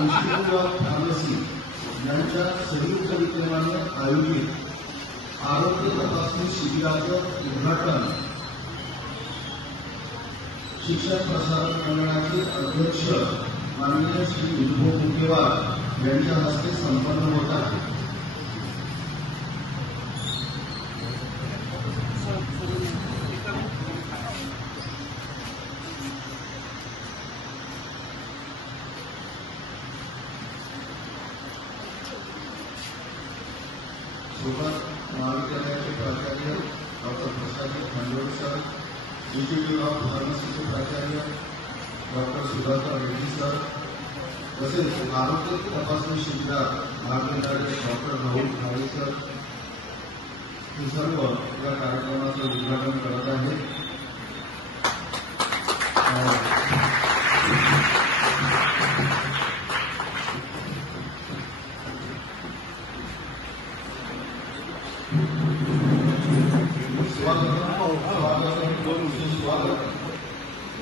Institute of pharmacy यांच्या संयुक्त विद्यमाने आयोजित आरोग्य तपासणी शिबिराचं उद्घाटन शिक्षण प्रसारक मंडळाचे अध्यक्ष माननीय श्री विभू मुंगेवार यांच्या हस्ते संपन्न होत आहे। सोबत महाविद्यालयाचे प्राचार्य doctor Prasad Khandole sir, institute of फार्मसीचे प्राचार्य डॉक्टर सुधाकर रेड्डी सर, तसेच आरोग्य तपासणी शिबिरात भाग घेणारे डॉक्टर राहुल खाडे सर हे सर्व या कार्यक्रमाचं उद्घाटन करत आहेत। स्वागत